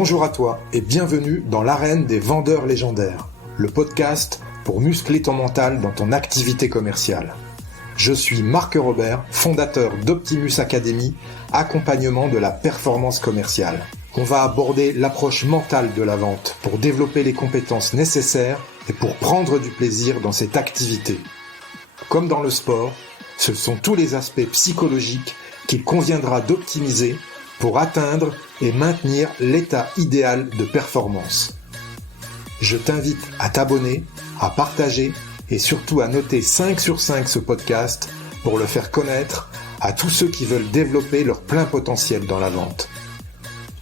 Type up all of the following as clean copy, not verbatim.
Bonjour à toi et bienvenue dans l'arène des vendeurs légendaires, le podcast pour muscler ton mental dans ton activité commerciale. Je suis Marc Robert, fondateur d'Optimus Academy, accompagnement de la performance commerciale. On va aborder l'approche mentale de la vente pour développer les compétences nécessaires et pour prendre du plaisir dans cette activité. Comme dans le sport, ce sont tous les aspects psychologiques qu'il conviendra d'optimiser pour atteindre et maintenir l'état idéal de performance. Je t'invite à t'abonner, à partager et surtout à noter 5 sur 5 ce podcast pour le faire connaître à tous ceux qui veulent développer leur plein potentiel dans la vente.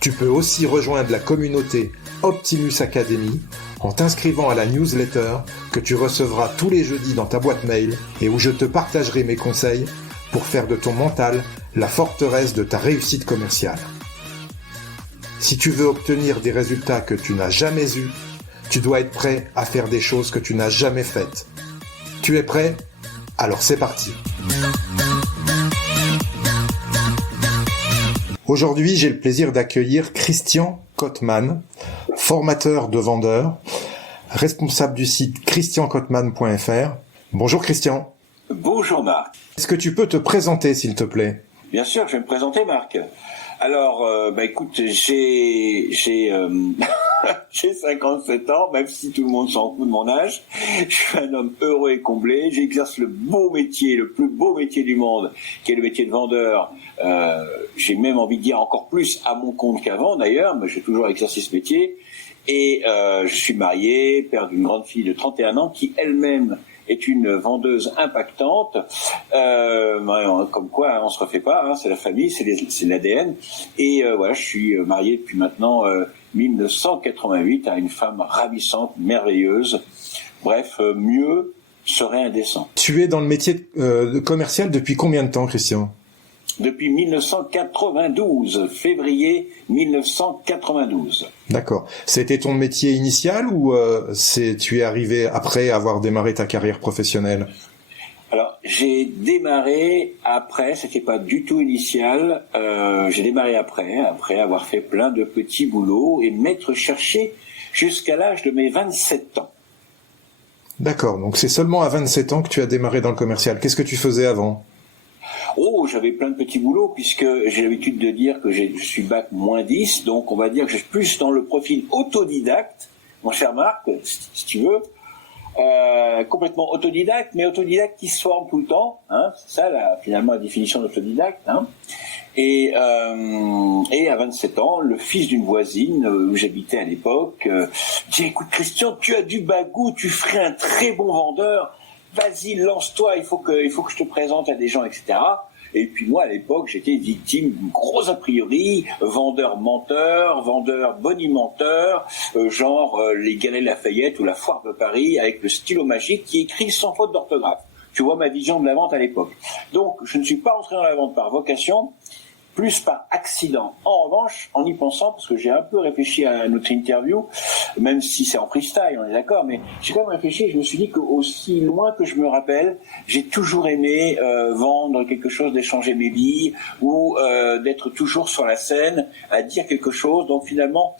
Tu peux aussi rejoindre la communauté Optimus Academy en t'inscrivant à la newsletter que tu recevras tous les jeudis dans ta boîte mail et où je te partagerai mes conseils pour faire de ton mental la forteresse de ta réussite commerciale. Si tu veux obtenir des résultats que tu n'as jamais eus, tu dois être prêt à faire des choses que tu n'as jamais faites. Tu es prêt ? Alors c'est parti. Aujourd'hui, j'ai le plaisir d'accueillir Christian Kottmann, formateur de vendeurs, responsable du site christiankottmann.fr. Bonjour Christian. Bonjour Marc. Est-ce que tu peux te présenter s'il te plaît ? Bien sûr, je vais me présenter Marc. Alors, écoute, j'ai 57 ans, même si tout le monde s'en fout de mon âge. Je suis un homme heureux et comblé. J'exerce le beau métier, le plus beau métier du monde, qui est le métier de vendeur. J'ai même envie de dire encore plus à mon compte qu'avant d'ailleurs, mais j'ai toujours exercé ce métier. Et je suis marié, père d'une grande fille de 31 ans qui elle-même est une vendeuse impactante, comme quoi on se refait pas, c'est la famille, c'est l'ADN. Et voilà, je suis marié depuis maintenant 1988 à une femme ravissante, merveilleuse. Bref, mieux serait indécent. Tu es dans le métier commercial depuis combien de temps, Christian ? Depuis 1992, février 1992. D'accord. C'était ton métier initial ou tu es arrivé après avoir démarré ta carrière professionnelle ? Alors, j'ai démarré après, c'était pas du tout initial, j'ai démarré après avoir fait plein de petits boulots et m'être cherché jusqu'à l'âge de mes 27 ans. D'accord, donc c'est seulement à 27 ans que tu as démarré dans le commercial. Qu'est-ce que tu faisais avant ? Oh, j'avais plein de petits boulots puisque j'ai l'habitude de dire que je suis bac -10, donc on va dire que je suis plus dans le profil autodidacte, mon cher Marc, si tu veux, complètement autodidacte, mais autodidacte qui se forme tout le temps, c'est ça finalement la définition d'autodidacte, Et à 27 ans, le fils d'une voisine où j'habitais à l'époque dit « Écoute Christian, tu as du bagou, tu ferais un très bon vendeur. Vas-y, lance-toi, il faut que je te présente à des gens, etc. » Et puis moi, à l'époque, j'étais victime d'une grosse a priori, vendeur menteur, vendeur bonimenteur, genre les Galeries Lafayette ou la Foire de Paris avec le stylo magique qui écrit sans faute d'orthographe. Tu vois ma vision de la vente à l'époque. Donc, je ne suis pas entré dans la vente par vocation, plus par accident. En revanche, en y pensant, parce que j'ai un peu réfléchi à notre interview, même si c'est en freestyle, on est d'accord, mais j'ai quand même réfléchi et je me suis dit qu'aussi loin que je me rappelle, j'ai toujours aimé vendre quelque chose, d'échanger mes billes, ou d'être toujours sur la scène, à dire quelque chose. Donc finalement,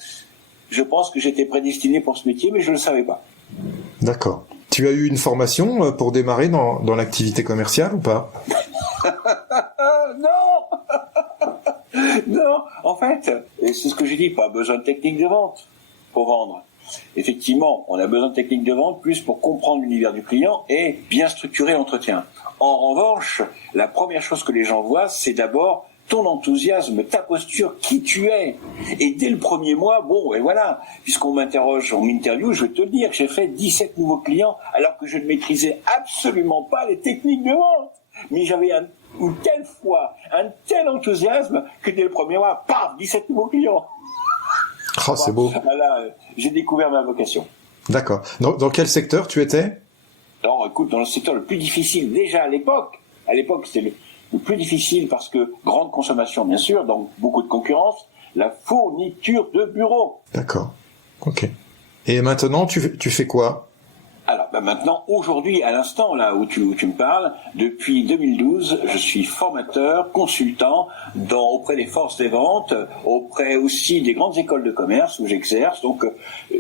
je pense que j'étais prédestiné pour ce métier, mais je ne le savais pas. D'accord. Tu as eu une formation pour démarrer dans l'activité commerciale ou pas ? Non, en fait, et c'est ce que j'ai dit, pas besoin de technique de vente pour vendre. Effectivement, on a besoin de technique de vente plus pour comprendre l'univers du client et bien structurer l'entretien. En revanche, la première chose que les gens voient, c'est d'abord ton enthousiasme, ta posture, qui tu es. Et dès le premier mois, et voilà, puisqu'on m'interviewe, je vais te le dire, j'ai fait 17 nouveaux clients alors que je ne maîtrisais absolument pas les techniques de vente. Mais j'avais une telle foi, un tel enthousiasme que dès le premier mois, paf, 17 nouveaux clients. Oh, c'est beau. Voilà, j'ai découvert ma vocation. D'accord. Dans quel secteur tu étais ? Alors, écoute, dans le secteur le plus difficile, déjà à l'époque c'était le plus difficile parce que grande consommation, bien sûr, donc beaucoup de concurrence, la fourniture de bureaux. D'accord. Ok. Et maintenant, tu fais quoi ? Alors maintenant, aujourd'hui, à l'instant là où tu me parles, depuis 2012, je suis formateur, consultant auprès des forces des ventes, auprès aussi des grandes écoles de commerce où j'exerce, donc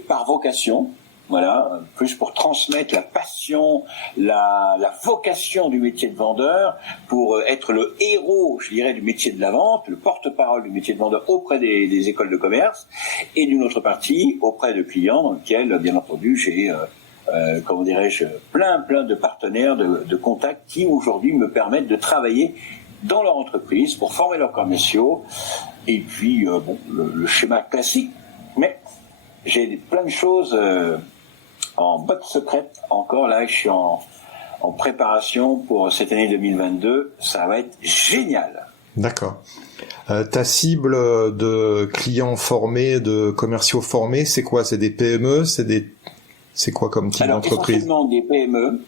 par vocation. Voilà, plus pour transmettre la passion, la vocation du métier de vendeur, pour être le héros, je dirais, du métier de la vente, le porte-parole du métier de vendeur auprès des écoles de commerce, et d'une autre partie auprès de clients dans lequel, bien entendu, j'ai comment dirais-je, plein de partenaires, de contacts qui aujourd'hui me permettent de travailler dans leur entreprise pour former leurs commerciaux. Et puis, le schéma classique, mais j'ai plein de choses en botte secrète encore. Là, je suis en préparation pour cette année 2022. Ça va être génial. D'accord. Ta cible de clients formés, de commerciaux formés, c'est quoi? C'est des PME? C'est quoi comme type d'entreprise? Essentiellement des PME,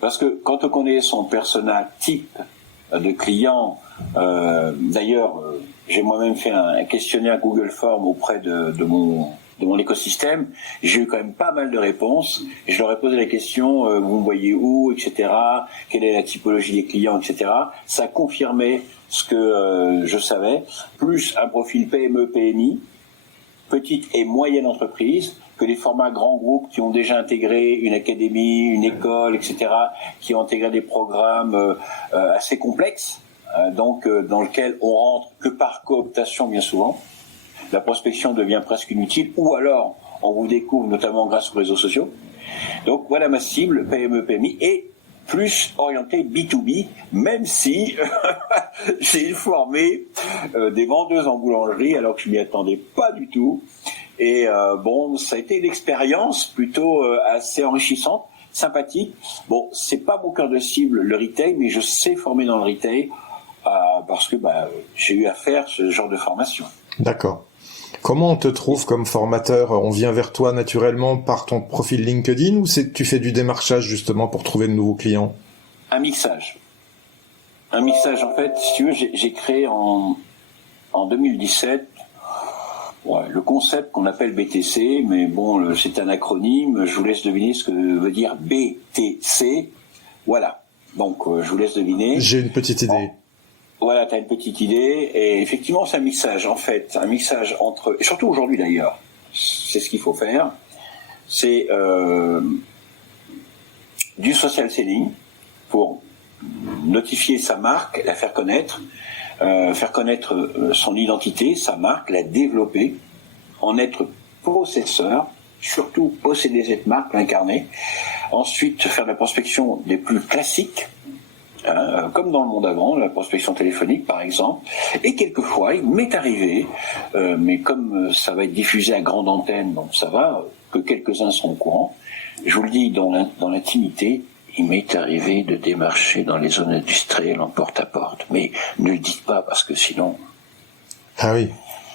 parce que quand on connaît son persona type de client, d'ailleurs, j'ai moi-même fait un questionnaire Google Form auprès de mon écosystème, j'ai eu quand même pas mal de réponses, et je leur ai posé la question, vous me voyez où, etc., quelle est la typologie des clients, etc. Ça confirmait ce que je savais, plus un profil PME, PMI, petite et moyenne entreprise, que les formats grands groupes qui ont déjà intégré une académie, une école, etc., qui ont intégré des programmes assez complexes, donc dans lequel on rentre que par cooptation bien souvent. La prospection devient presque inutile, ou alors on vous découvre notamment grâce aux réseaux sociaux. Donc voilà ma cible, PME, PMI, et plus orienté B2B, même si j'ai formé des vendeuses en boulangerie alors que je m'y attendais pas du tout. Et ça a été une expérience plutôt assez enrichissante, sympathique. Bon, c'est pas mon cœur de cible le retail, mais je sais former dans le retail parce que j'ai eu à faire ce genre de formation. D'accord. Comment on te trouve comme formateur? On vient vers toi naturellement par ton profil LinkedIn ou c'est que tu fais du démarchage justement pour trouver de nouveaux clients? Un mixage. En fait, si tu veux, j'ai créé en 2017 le concept qu'on appelle BTC, mais bon, c'est un acronyme, je vous laisse deviner ce que veut dire BTC. Voilà, donc je vous laisse deviner. J'ai une petite idée. Voilà, tu as une petite idée, et effectivement c'est un mixage en fait, un mixage entre, et surtout aujourd'hui d'ailleurs, c'est ce qu'il faut faire, c'est du social selling pour notifier sa marque, la faire connaître son identité, sa marque, la développer, en être possesseur, surtout posséder cette marque, l'incarner, ensuite faire de la prospection des plus classiques, comme dans le monde avant, la prospection téléphonique par exemple, et quelquefois il m'est arrivé, mais comme ça va être diffusé à grande antenne, donc ça va, que quelques-uns sont au courant, je vous le dis dans l'intimité, il m'est arrivé de démarcher dans les zones industrielles en porte-à-porte, mais ne le dites pas parce que sinon... Ah oui.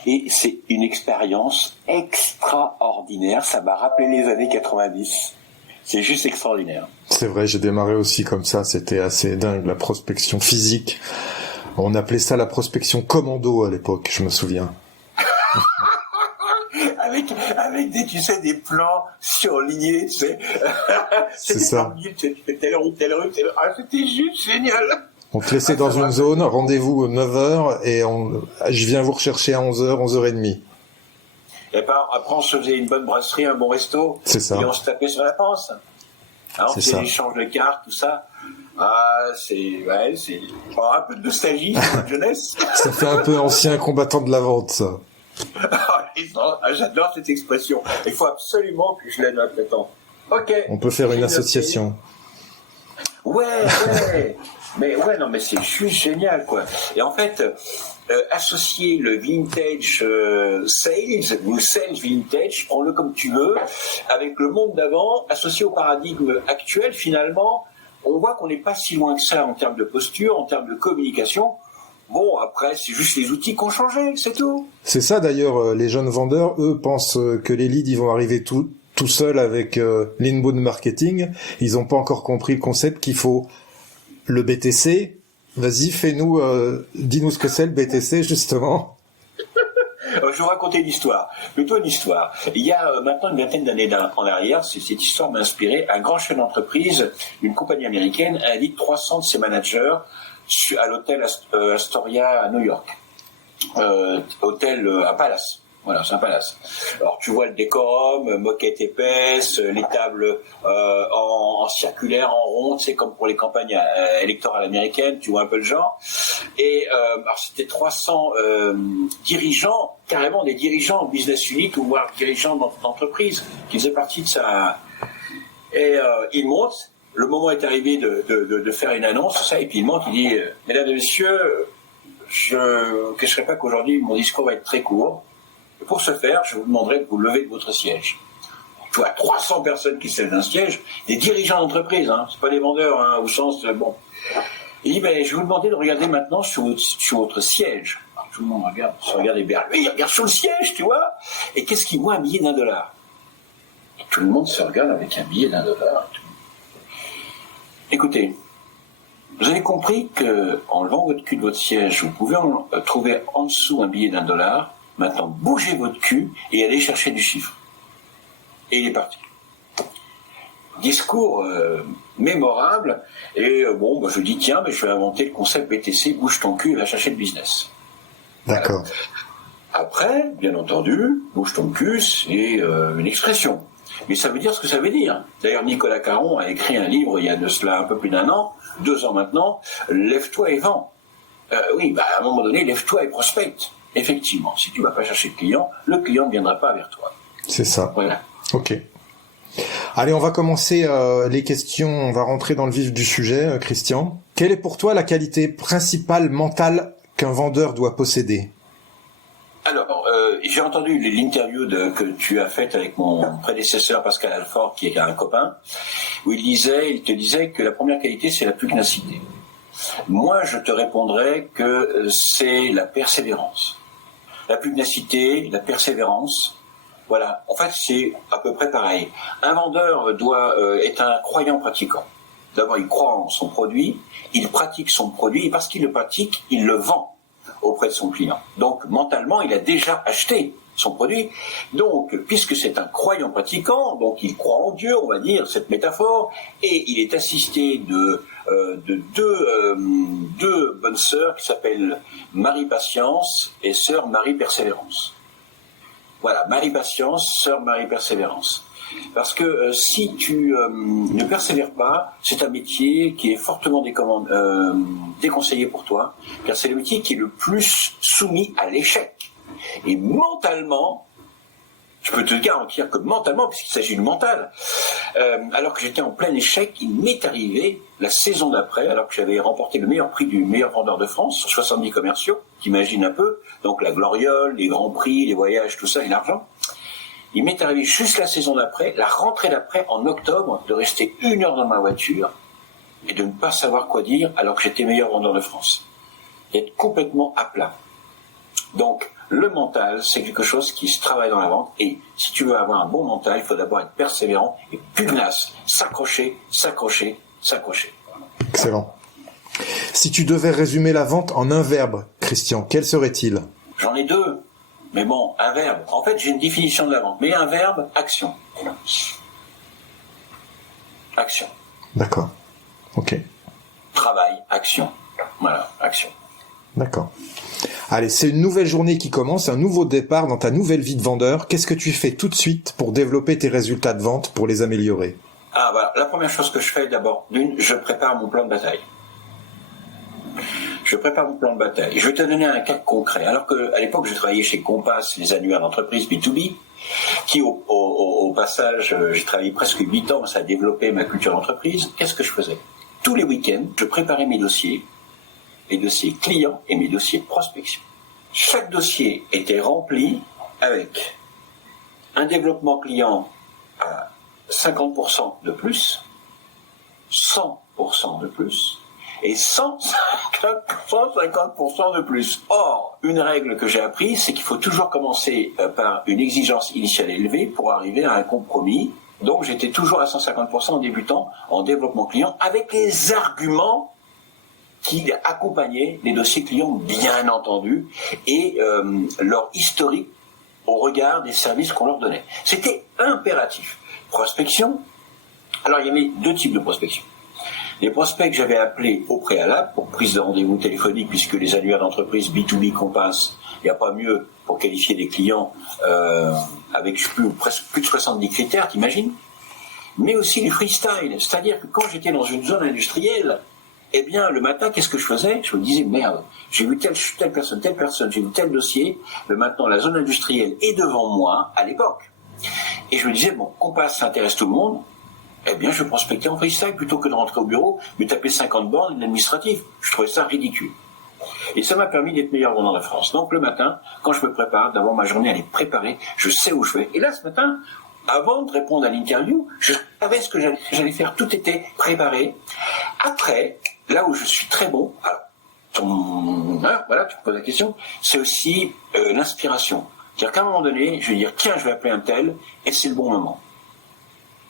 Et c'est une expérience extraordinaire, ça m'a rappelé les années 90. C'est juste extraordinaire. C'est vrai, j'ai démarré aussi comme ça, c'était assez dingue, la prospection physique. On appelait ça la prospection commando à l'époque, je me souviens. avec des plans surlignés, tu sais. C'est ça. Tu fais telle rue. Ah, c'était juste génial. On te laissait dans une zone, rendez-vous 9h, et je viens vous rechercher à 11h, 11h30. Et après, on se faisait une bonne brasserie, un bon resto. C'est ça. Et on se tapait sur la panse. Alors, on faisait l'échange de cartes, tout ça. Ah, c'est un peu de nostalgie, de jeunesse. Ça fait un peu ancien combattant de la vente, ça. J'adore cette expression. Il faut absolument que je la note. Attends. Ok. On peut faire une association. Ouais. Mais c'est juste génial, quoi. Et en fait, associer le vintage sales ou sales vintage, prends-le comme tu veux, avec le monde d'avant, associé au paradigme actuel, finalement, on voit qu'on n'est pas si loin que ça en termes de posture, en termes de communication. Bon, après, c'est juste les outils qui ont changé, c'est tout. C'est ça, d'ailleurs, les jeunes vendeurs, eux, pensent que les leads, ils vont arriver tout seuls avec l'inbound marketing. Ils n'ont pas encore compris le concept qu'il faut le BTC. Vas-y, dis-nous ce que c'est le BTC, justement. Je vais vous raconter une histoire, plutôt une histoire. Il y a maintenant une vingtaine d'années en arrière, cette histoire m'a inspiré. Un grand chef d'entreprise, une compagnie américaine, invite 300 de ses managers à l'hôtel Astoria à New York. Hôtel à Palace. Voilà, c'est un palace. Alors tu vois le décorum, moquette épaisse, les tables en circulaire, en rond, c'est comme pour les campagnes électorales américaines, tu vois un peu le genre. Et alors c'était 300 dirigeants, carrément des dirigeants en business unit ou voire dirigeants d'entreprise qui faisaient partie de ça. Et ils montent. Le moment est arrivé de faire une annonce, ça, et puis il monte, il dit mesdames et messieurs, je ne cacherai pas qu'aujourd'hui mon discours va être très court. Pour ce faire, je vous demanderai de vous lever de votre siège. Tu vois, 300 personnes qui se lèvent d'un siège, des dirigeants d'entreprise, hein, c'est pas des vendeurs, hein, au sens bon. Il dit, je vais vous demander de regarder maintenant sur votre siège. Alors, tout le monde regarde, se regarde et lui, il regarde sur le siège, tu vois. Et qu'est-ce qu'il voit? Un billet d'$1. Et tout le monde se regarde avec un billet d'$1. Écoutez, vous avez compris qu'en levant votre cul de votre siège, vous pouvez trouver en dessous un billet d'$1. Maintenant, bougez votre cul et allez chercher du chiffre. Et il est parti. Discours mémorable. Et je dis, tiens, je vais inventer le concept BTC, bouge ton cul et va chercher le business. D'accord. Voilà. Après, bien entendu, bouge ton cul, c'est une expression. Mais ça veut dire ce que ça veut dire. D'ailleurs, Nicolas Caron a écrit un livre il y a de cela un peu plus d'1 an, 2 ans maintenant, Lève-toi et vends. À un moment donné, lève-toi et prospecte. Effectivement, si tu ne vas pas chercher le client ne viendra pas vers toi. C'est ça. Voilà. Ok. Allez, on va commencer les questions, on va rentrer dans le vif du sujet, Christian. Quelle est pour toi la qualité principale mentale qu'un vendeur doit posséder? Alors, j'ai entendu l'interview que tu as faite avec mon prédécesseur Pascal Alfort, qui est un copain, où il te disait que la première qualité, c'est la pugnacité. Moi, je te répondrais que c'est la persévérance. La pugnacité, la persévérance, voilà. En fait, c'est à peu près pareil. Un vendeur est un croyant pratiquant. D'abord, il croit en son produit, il pratique son produit, et parce qu'il le pratique, il le vend auprès de son client. Donc, mentalement, il a déjà acheté son produit. Donc, puisque c'est un croyant pratiquant, donc il croit en Dieu, on va dire, cette métaphore, et il est assisté de deux bonnes sœurs qui s'appellent Marie Patience et sœur Marie Persévérance. Voilà, Marie Patience, sœur Marie Persévérance. Parce que si tu ne persévères pas, c'est un métier qui est fortement déconseillé pour toi, car c'est le métier qui est le plus soumis à l'échec. Et mentalement, je peux te garantir que mentalement, puisqu'il s'agit du mental, alors que j'étais en plein échec, il m'est arrivé la saison d'après, alors que j'avais remporté le meilleur prix du meilleur vendeur de France sur 70 commerciaux, t'imagines un peu, donc la gloriole, les grands prix, les voyages, tout ça et l'argent. Il m'est arrivé juste la saison d'après, la rentrée d'après, en octobre, de rester 1 heure dans ma voiture et de ne pas savoir quoi dire alors que j'étais meilleur vendeur de France. D'être complètement à plat. Donc, le mental, c'est quelque chose qui se travaille dans la vente. Et si tu veux avoir un bon mental, il faut d'abord être persévérant et pugnace. S'accrocher, s'accrocher, s'accrocher. Excellent. Si tu devais résumer la vente en un verbe, Christian, quel serait-il? J'en ai 2. Mais bon, un verbe. En fait, j'ai une définition de la vente. Mais un verbe, action. Action. D'accord. Ok. Travail, action. Voilà, action. D'accord. Allez, c'est une nouvelle journée qui commence, un nouveau départ dans ta nouvelle vie de vendeur. Qu'est-ce que tu fais tout de suite pour développer tes résultats de vente, pour les améliorer? Voilà. La première chose que je fais, d'abord, je prépare mon plan de bataille. Je prépare mon plan de bataille. Je vais te donner un cas concret. Alors qu'à l'époque, je travaillais chez Compass, les annuaires d'entreprise B2B, qui au passage, j'ai travaillé presque 8 ans, ça a développé ma culture d'entreprise. Qu'est-ce que je faisais? Tous les week-ends, je préparais mes dossiers clients et mes dossiers de prospection. Chaque dossier était rempli avec un développement client à 50% de plus, 100% de plus, et 150% de plus. Or, une règle que j'ai apprise, c'est qu'il faut toujours commencer par une exigence initiale élevée pour arriver à un compromis. Donc, j'étais toujours à 150% en débutant en développement client avec les arguments qui accompagnait les dossiers clients, bien entendu, et leur historique au regard des services qu'on leur donnait. C'était impératif. Prospection. Alors, il y avait 2 types de prospection. Les prospects que j'avais appelés au préalable pour prise de rendez-vous téléphonique, puisque les annuaires d'entreprise B2B qu'on passe, il n'y a pas mieux pour qualifier des clients avec presque plus de 70 critères, t'imagines. Mais aussi les freestyle, c'est-à-dire que quand j'étais dans une zone industrielle, eh bien, le matin, qu'est-ce que je faisais? Je me disais, merde, j'ai vu telle personne, j'ai vu tel dossier, mais maintenant la zone industrielle est devant moi, à l'époque. Et je me disais, bon, Compass, ça intéresse tout le monde, eh bien, je prospectais en freestyle plutôt que de rentrer au bureau, mais taper 50 bornes administratives. Je trouvais ça ridicule. Et ça m'a permis d'être meilleur vendeur de France. Donc, le matin, quand je me prépare, d'abord ma journée, elle est préparée, je sais où je vais. Et là, ce matin, avant de répondre à l'interview, je savais ce que j'allais faire, tout était préparé. Après, là où je suis très bon, alors, voilà, tu me poses la question, c'est aussi l'inspiration. C'est-à-dire qu'à un moment donné, je vais dire, tiens, je vais appeler un tel, et c'est le bon moment.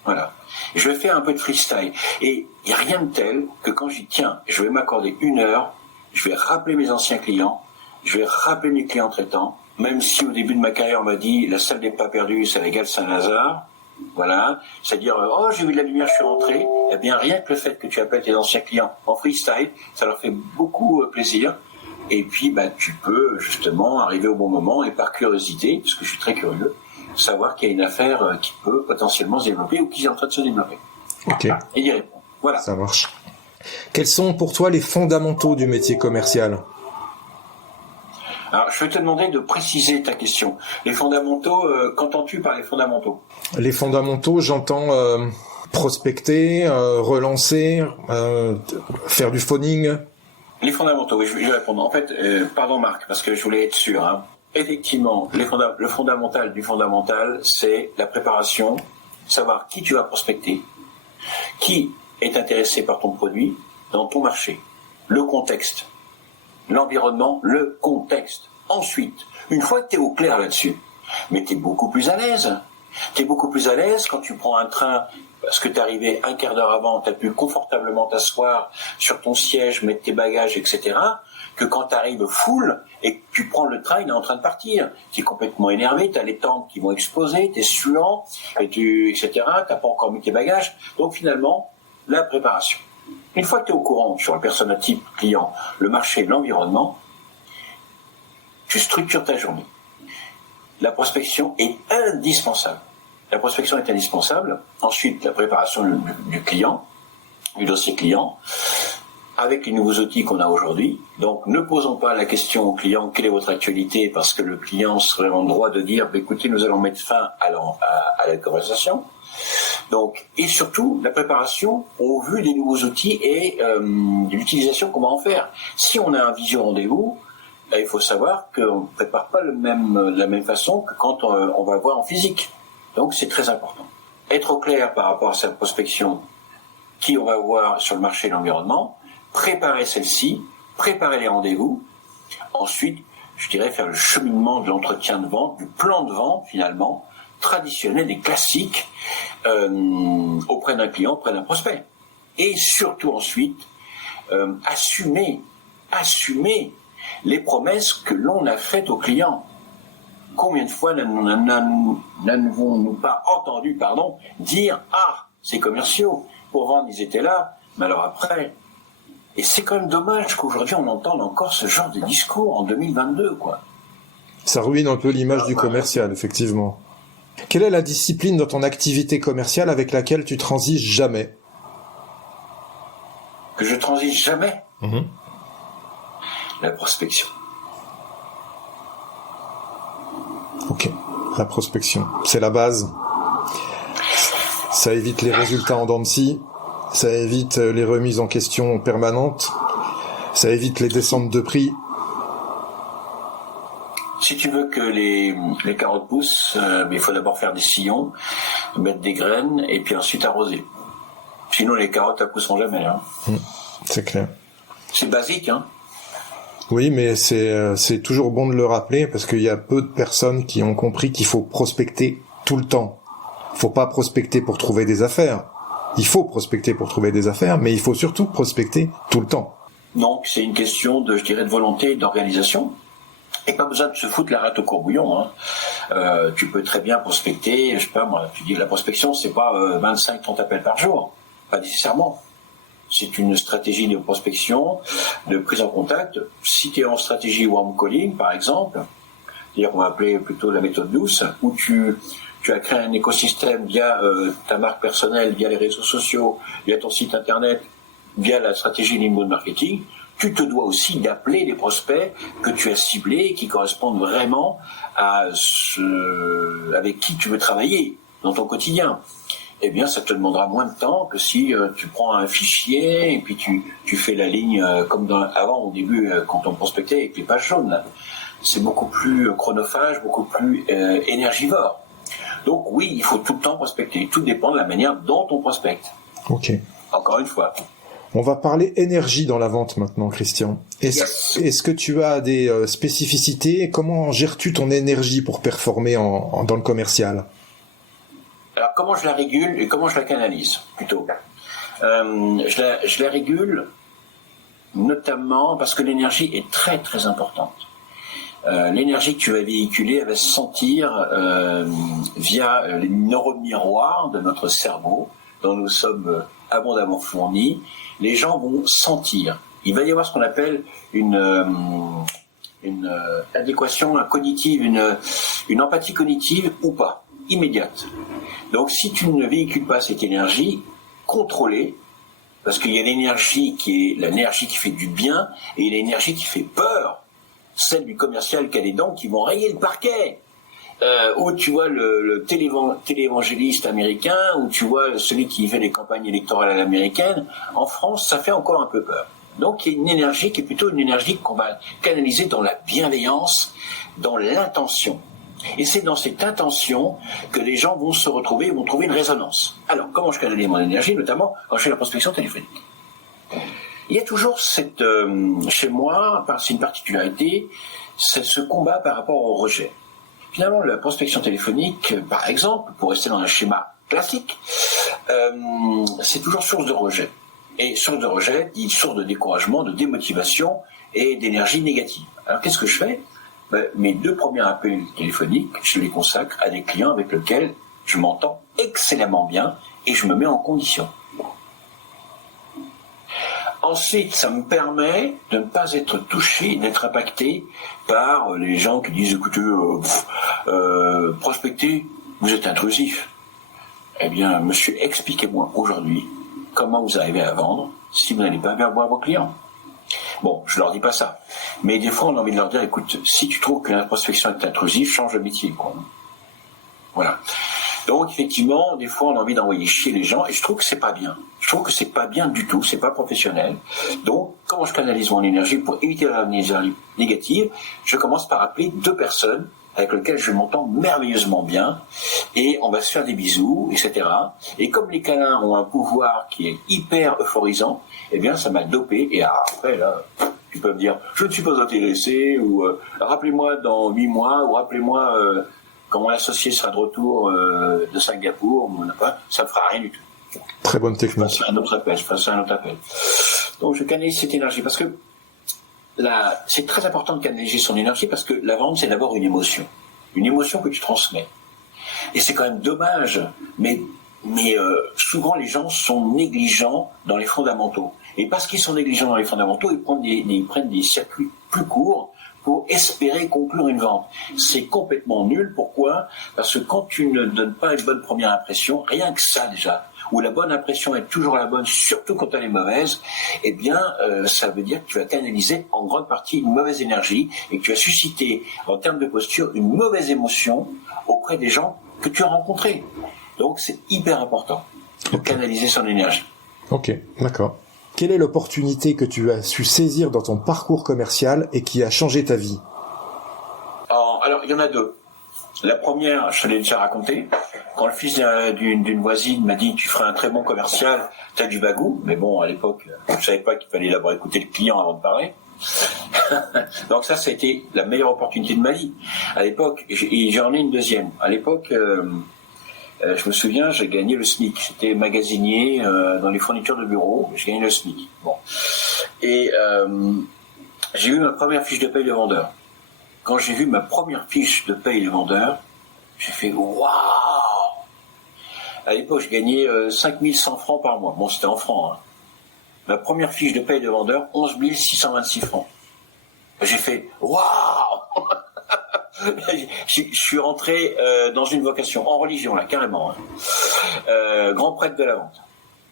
Voilà. Et je vais faire un peu de freestyle. Et il n'y a rien de tel que quand j'y tiens, je vais m'accorder 1 heure, je vais rappeler mes anciens clients, je vais rappeler mes clients traitants, même si au début de ma carrière, on m'a dit, la salle des pas perdus, ça égale Saint-Lazare. Voilà, c'est-à-dire, oh, j'ai vu de la lumière, je suis rentré. Eh bien, rien que le fait que tu appelles tes anciens clients en freestyle, ça leur fait beaucoup plaisir. Et puis, tu peux justement arriver au bon moment et par curiosité, parce que je suis très curieux, savoir qu'il y a une affaire qui peut potentiellement se développer ou qui est en train de se développer. Ok. Et y répondre. Voilà. Ça marche. Quels sont pour toi les fondamentaux du métier commercial ? Alors, je vais te demander de préciser ta question. Les fondamentaux, qu'entends-tu par les fondamentaux ? Les fondamentaux, j'entends prospecter, relancer, faire du phoning. Les fondamentaux, oui, je vais répondre. En fait, pardon Marc, parce que je voulais être sûr. Hein. Effectivement, le fondamental du fondamental, c'est la préparation, savoir qui tu vas prospecter, qui est intéressé par ton produit dans ton marché, le contexte. L'environnement, le contexte. Ensuite, une fois que tu es au clair là-dessus, mais tu es beaucoup plus à l'aise. Tu es beaucoup plus à l'aise quand tu prends un train, parce que tu es arrivé un quart d'heure avant, tu as pu confortablement t'asseoir sur ton siège, mettre tes bagages, etc., que quand tu arrives full et que tu prends le train, il est en train de partir. Tu es complètement énervé, tu as les tempes qui vont exploser, tu es suant, etc., tu n'as pas encore mis tes bagages. Donc finalement, la préparation. Une fois que tu es au courant sur le persona type client, le marché, l'environnement, tu structures ta journée. La prospection est indispensable. La prospection est indispensable. Ensuite, la préparation du client, du dossier client, avec les nouveaux outils qu'on a aujourd'hui. Donc, ne posons pas la question au client, quelle est votre actualité, parce que le client serait en droit de dire, écoutez, nous allons mettre fin à la conversation. Donc, et surtout, la préparation au vu des nouveaux outils et de l'utilisation qu'on va en faire. Si on a un visio rendez-vous, il faut savoir qu'on ne prépare pas de la même façon que quand on va voir en physique. Donc, c'est très important. Être au clair par rapport à sa prospection, qui on va voir sur le marché et l'environnement, préparer celle-ci, préparer les rendez-vous. Ensuite, je dirais faire le cheminement de l'entretien de vente, du plan de vente finalement, traditionnel et classique auprès d'un client, auprès d'un prospect. Et surtout ensuite, assumer les promesses que l'on a faites aux clients. Combien de fois n'avons-nous pas entendu dire « Ah, ces commerciaux, pour vendre, ils étaient là, mais alors après... » Et c'est quand même dommage qu'aujourd'hui on entende encore ce genre de discours en 2022, quoi. Ça ruine un peu l'image du commercial, effectivement. Quelle est la discipline dans ton activité commerciale avec laquelle tu transiges jamais ? Que je transige jamais ? La prospection. Ok, la prospection, c'est la base. Ça évite les résultats en dents de scie, ça évite les remises en question permanentes, ça évite les descentes de prix. Si tu veux que les carottes poussent, il faut d'abord faire des sillons, mettre des graines et puis ensuite arroser. Sinon les carottes ne pousseront jamais. Hein. C'est clair. C'est basique, hein. Oui, mais c'est toujours bon de le rappeler parce qu'il y a peu de personnes qui ont compris qu'il faut prospecter tout le temps. Il faut pas prospecter pour trouver des affaires. Il faut prospecter pour trouver des affaires, mais il faut surtout prospecter tout le temps. Donc c'est une question de, je dirais, de volonté, d'organisation. Et pas besoin de se foutre la rate au courbouillon. Hein. Tu peux très bien prospecter, je sais pas moi, tu dis la prospection, c'est pas 25-30 appels par jour, pas nécessairement. C'est une stratégie de prospection, de prise en contact. Si tu es en stratégie warm calling, par exemple, c'est-à-dire qu'on va appeler plutôt la méthode douce, où tu as créé un écosystème via ta marque personnelle, via les réseaux sociaux, via ton site internet, via la stratégie d'inbound marketing, tu te dois aussi d'appeler les prospects que tu as ciblés et qui correspondent vraiment à avec qui tu veux travailler dans ton quotidien. Eh bien, ça te demandera moins de temps que si tu prends un fichier et puis tu fais la ligne comme avant, au début, quand on prospectait avec les pages jaunes. Là. C'est beaucoup plus chronophage, beaucoup plus énergivore. Donc oui, il faut tout le temps prospecter. Tout dépend de la manière dont on prospecte. Ok. Encore une fois. On va parler énergie dans la vente maintenant, Christian. Est-ce que tu as des spécificités? Comment gères-tu ton énergie pour performer dans le commercial? Alors, comment je la régule et comment je la canalise, plutôt je la régule notamment parce que l'énergie est très très importante. L'énergie que tu vas véhiculer, elle va se sentir via les neuromiroirs de notre cerveau, dont nous sommes abondamment fournis. Les gens vont sentir. Il va y avoir ce qu'on appelle une adéquation cognitive, une empathie cognitive ou pas, immédiate. Donc si tu ne véhicules pas cette énergie, contrôlée, parce qu'il y a l'énergie qui est l'énergie qui fait du bien et l'énergie qui fait peur, celle du commercial qui a des dents qui vont rayer le parquet. Où tu vois le téléévangéliste américain, où tu vois celui qui fait les campagnes électorales à l'américaine, en France, ça fait encore un peu peur. Donc il y a une énergie qui est plutôt une énergie qu'on va canaliser dans la bienveillance, dans l'intention. Et c'est dans cette intention que les gens vont se retrouver et vont trouver une résonance. Alors, comment je canalise mon énergie, notamment quand je fais la prospection téléphonique? Il y a toujours chez moi, c'est une particularité, c'est ce combat par rapport au rejet. Finalement, la prospection téléphonique, par exemple, pour rester dans un schéma classique, c'est toujours source de rejet. Et source de rejet dit source de découragement, de démotivation et d'énergie négative. Alors, qu'est-ce que je fais? Mes 2 premiers appels téléphoniques, je les consacre à des clients avec lesquels je m'entends excellemment bien et je me mets en condition. Ensuite, ça me permet de ne pas être touché, d'être impacté par les gens qui disent « Écoutez, prospecter, vous êtes intrusif. » Eh bien, monsieur, expliquez-moi aujourd'hui comment vous arrivez à vendre si vous n'allez pas vers vos clients. Bon, je leur dis pas ça. Mais des fois, on a envie de leur dire « Écoute, si tu trouves que la prospection est intrusive, change de métier. » quoi. Voilà. Donc, effectivement, des fois, on a envie d'envoyer chier les gens et je trouve que c'est pas bien. Je trouve que c'est pas bien du tout, c'est pas professionnel. Donc, comment je canalise mon énergie pour éviter l'énergie négative? Je commence par appeler 2 personnes avec lesquelles je m'entends merveilleusement bien et on va se faire des bisous, etc. Et comme les câlins ont un pouvoir qui est hyper euphorisant, eh bien, ça m'a dopé et après, là, tu peux me dire, je ne suis pas intéressé ou rappelez-moi dans 8 mois ou rappelez-moi quand mon associé sera de retour de Singapour, ça ne fera rien du tout. Très bonne technique. Je passe un autre appel. Donc je canalise cette énergie parce que c'est très important de canaliser son énergie parce que la vente c'est d'abord une émotion que tu transmets. Et c'est quand même dommage, mais souvent les gens sont négligents dans les fondamentaux. Et parce qu'ils sont négligents dans les fondamentaux, ils prennent des circuits plus courts pour espérer conclure une vente. C'est complètement nul. Pourquoi? Parce que quand tu ne donnes pas une bonne première impression, rien que ça déjà, où la bonne impression est toujours la bonne, surtout quand elle est mauvaise, eh bien, ça veut dire que tu vas canaliser en grande partie une mauvaise énergie et que tu vas susciter, en termes de posture, une mauvaise émotion auprès des gens que tu as rencontrés. Donc, c'est hyper important de canaliser son énergie. Ok, d'accord. Quelle est l'opportunité que tu as su saisir dans ton parcours commercial et qui a changé ta vie? Alors, il y en a 2. La première, je te l'ai déjà raconté. Quand le fils d'une voisine m'a dit « Tu ferais un très bon commercial, t'as du bagou ». Mais bon, à l'époque, je savais pas qu'il fallait d'abord écouter le client avant de parler. Donc ça a été la meilleure opportunité de ma vie. À l'époque, j'en ai une deuxième. À l'époque, Je me souviens, j'ai gagné le SMIC. J'étais magasinier dans les fournitures de bureau. J'ai gagné le SMIC. Bon. Et j'ai eu ma première fiche de paye de vendeur. Quand j'ai vu ma première fiche de paye de vendeur, j'ai fait waouh. À l'époque, je gagnais 5100 francs par mois. Bon, c'était en francs. Hein. Ma première fiche de paye de vendeur, 11 626 francs. J'ai fait waouh. Je suis rentré dans une vocation en religion là, carrément. Hein. Grand prêtre de la vente.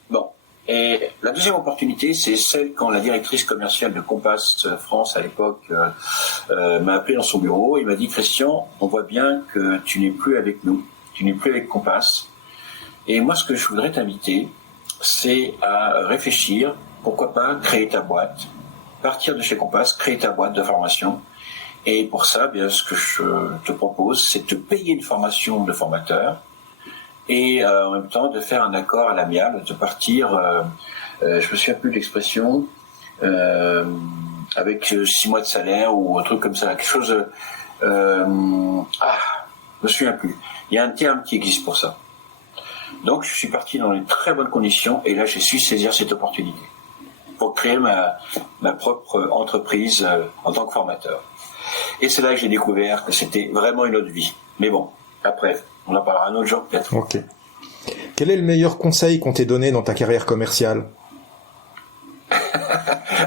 Bon. Et la deuxième opportunité, c'est celle quand la directrice commerciale de Compass France à l'époque m'a appelé dans son bureau et m'a dit: Christian, on voit bien que tu n'es plus avec nous, tu n'es plus avec Compass. Et moi, ce que je voudrais t'inviter, c'est à réfléchir, pourquoi pas créer ta boîte, partir de chez Compass, créer ta boîte de formation. Et pour ça, bien, ce que je te propose, c'est de te payer une formation de formateur et en même temps de faire un accord à l'amiable, de partir, je me souviens plus de l'expression, avec 6 mois de salaire ou un truc comme ça, quelque chose, je me souviens plus. Il y a un terme qui existe pour ça. Donc je suis parti dans les très bonnes conditions et là j'ai su saisir cette opportunité pour créer ma propre entreprise en tant que formateur. Et c'est là que j'ai découvert que c'était vraiment une autre vie. Mais bon, après, on en parlera un autre jour peut-être. Ok. Quel est le meilleur conseil qu'on t'ait donné dans ta carrière commerciale ?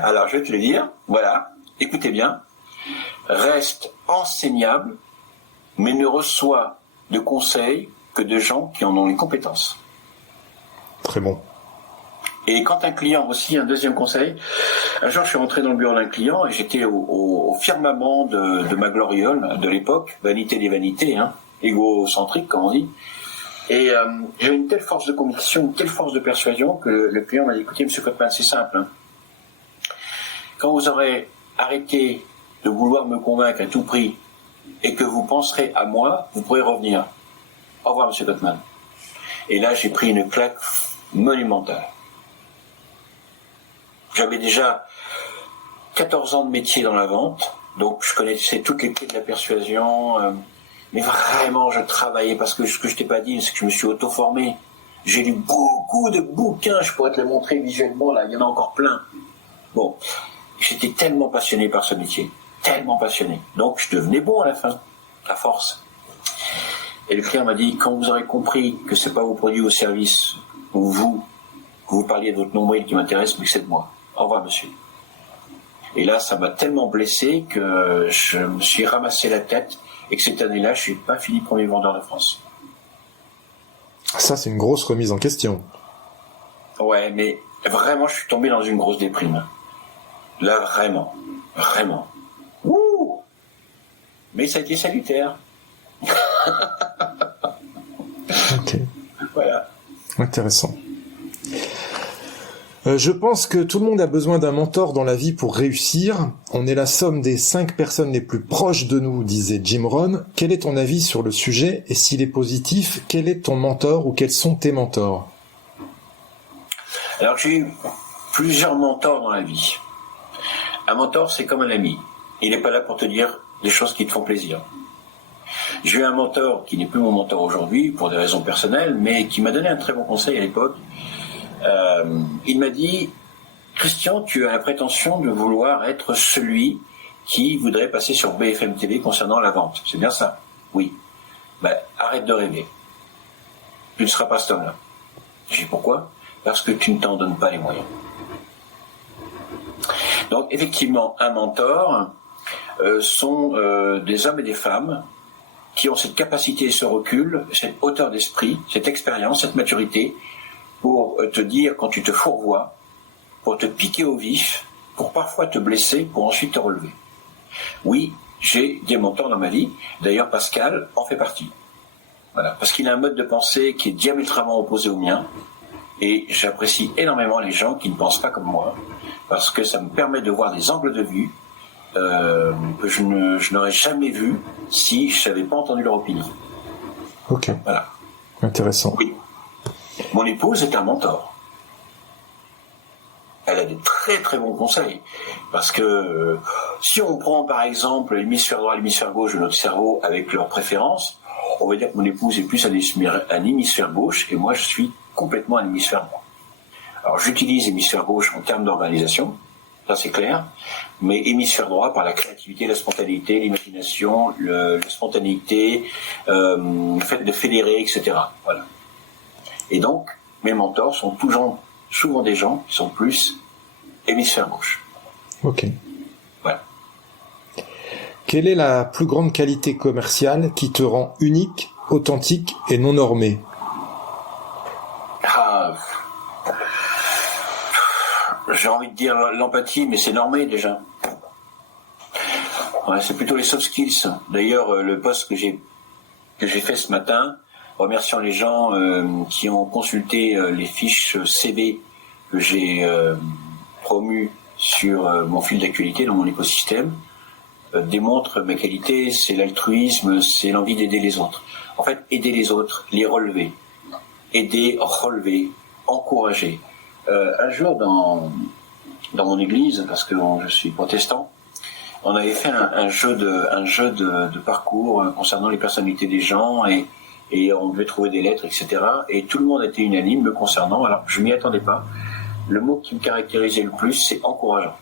Alors, je vais te le dire. Voilà. Écoutez bien. Reste enseignable, mais ne reçois de conseils que de gens qui en ont les compétences. Très bon. Et quand un client aussi, un deuxième conseil, un jour je suis rentré dans le bureau d'un client et j'étais au firmament de ma gloriole de l'époque, vanité des vanités, hein, égocentrique comme on dit. Et j'ai une telle force de conviction, une telle force de persuasion que le client m'a dit: écoutez, monsieur Cotman, c'est simple. Hein. Quand vous aurez arrêté de vouloir me convaincre à tout prix et que vous penserez à moi, vous pourrez revenir. Au revoir, monsieur Cotman. Et là, j'ai pris une claque monumentale. J'avais déjà 14 ans de métier dans la vente, donc je connaissais toutes les clés de la persuasion, mais vraiment je travaillais parce que ce que je t'ai pas dit, c'est que je me suis auto-formé. J'ai lu beaucoup de bouquins, je pourrais te les montrer visuellement, là, il y en a encore plein. Bon, j'étais tellement passionné par ce métier, tellement passionné. Donc je devenais bon à la fin, à force. Et le client m'a dit: quand vous aurez compris que c'est pas vos produits ou services, ou vous, que vous parliez de votre nombril qui m'intéresse, mais que c'est de moi. Au revoir, monsieur. Et là, ça m'a tellement blessé que je me suis ramassé la tête et que cette année-là, je suis pas fini premier vendeur de France. Ça, c'est une grosse remise en question. Ouais, mais vraiment, je suis tombé dans une grosse déprime. Là, vraiment. Vraiment. Ouh! Mais ça a été salutaire. Ok. Voilà. Intéressant. Je pense que tout le monde a besoin d'un mentor dans la vie pour réussir. On est la somme des 5 personnes les plus proches de nous, disait Jim Rohn. Quel est ton avis sur le sujet ? Et s'il est positif, quel est ton mentor ou quels sont tes mentors ? Alors, j'ai eu plusieurs mentors dans la vie. Un mentor, c'est comme un ami. Il n'est pas là pour te dire des choses qui te font plaisir. J'ai eu un mentor qui n'est plus mon mentor aujourd'hui pour des raisons personnelles, mais qui m'a donné un très bon conseil à l'époque. Il m'a dit: Christian, tu as la prétention de vouloir être celui qui voudrait passer sur BFM TV concernant la vente. C'est bien ça? Oui. Ben, arrête de rêver. Tu ne seras pas cet homme-là. J'ai dit: pourquoi? Parce que tu ne t'en donnes pas les moyens. Donc effectivement, un mentor sont des hommes et des femmes qui ont cette capacité et ce recul, cette hauteur d'esprit, cette expérience, cette maturité, pour te dire quand tu te fourvoies, pour te piquer au vif, pour parfois te blesser, pour ensuite te relever. Oui, j'ai des mentors dans ma vie. D'ailleurs, Pascal en fait partie. Voilà, parce qu'il a un mode de pensée qui est diamétralement opposé au mien. Et j'apprécie énormément les gens qui ne pensent pas comme moi, parce que ça me permet de voir des angles de vue que je n'aurais jamais vus si je n'avais pas entendu leur opinion. Ok. Voilà. Intéressant. Oui. Mon épouse est un mentor. Elle a de très très bons conseils. Parce que si on prend par exemple l'hémisphère droit et l'hémisphère gauche de notre cerveau avec leurs préférences, on va dire que mon épouse est plus un hémisphère gauche et moi je suis complètement un hémisphère droit. Alors j'utilise hémisphère gauche en termes d'organisation, ça c'est clair, mais hémisphère droit par la créativité, la spontanéité, l'imagination, la spontanéité, le fait de fédérer, etc. Voilà. Et donc, mes mentors sont souvent des gens qui sont plus hémisphère gauche. Ok. Voilà. Quelle est la plus grande qualité commerciale qui te rend unique, authentique et non normé? J'ai envie de dire l'empathie, mais c'est normé déjà. Ouais, c'est plutôt les soft skills. D'ailleurs, le post que j'ai fait ce matin, remerciant les gens qui ont consulté les fiches CV que j'ai promues sur mon fil d'actualité dans mon écosystème, démontre mes qualités, c'est l'altruisme, c'est l'envie d'aider les autres. En fait, aider les autres, les relever. Aider, relever, encourager. Un jour dans mon église, parce que je suis protestant, on avait fait un jeu de parcours concernant les personnalités des gens et on devait trouver des lettres, etc. Et tout le monde était unanime me concernant. Alors je m'y attendais pas. Le mot qui me caractérisait le plus, c'est encourageant.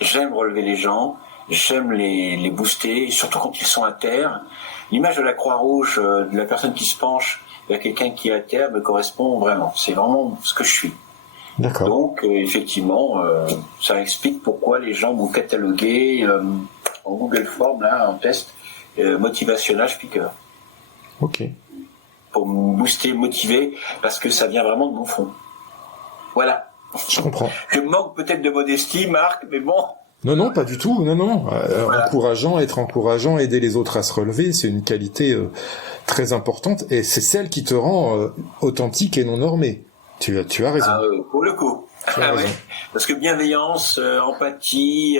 J'aime relever les gens, j'aime les booster, surtout quand ils sont à terre. L'image de la Croix-Rouge, de la personne qui se penche vers quelqu'un qui est à terre me correspond vraiment. C'est vraiment ce que je suis. D'accord. Donc, effectivement, ça explique pourquoi les gens m'ont catalogué en Google Form, là, en test, motivational speaker. Ok. Pour me booster, motiver, parce que ça vient vraiment de mon fond. Voilà. Je comprends. Je manque peut-être de modestie, Marc, mais bon. Non, pas du tout. Non. Voilà. Être encourageant, aider les autres à se relever, c'est une qualité très importante et c'est celle qui te rend authentique et non normé. Tu as raison. Pour le coup. Ouais. Parce que bienveillance, empathie,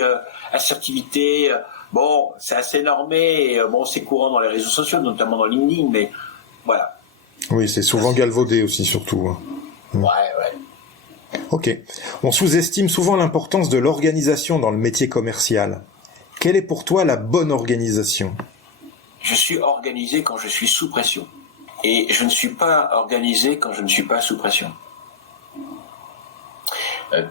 assertivité, bon, c'est assez normé, et, bon, c'est courant dans les réseaux sociaux, notamment dans LinkedIn, mais voilà. Oui, c'est souvent galvaudé aussi, surtout. Ouais. Ok. On sous-estime souvent l'importance de l'organisation dans le métier commercial. Quelle est pour toi la bonne organisation? Je suis organisé quand je suis sous pression. Et je ne suis pas organisé quand je ne suis pas sous pression.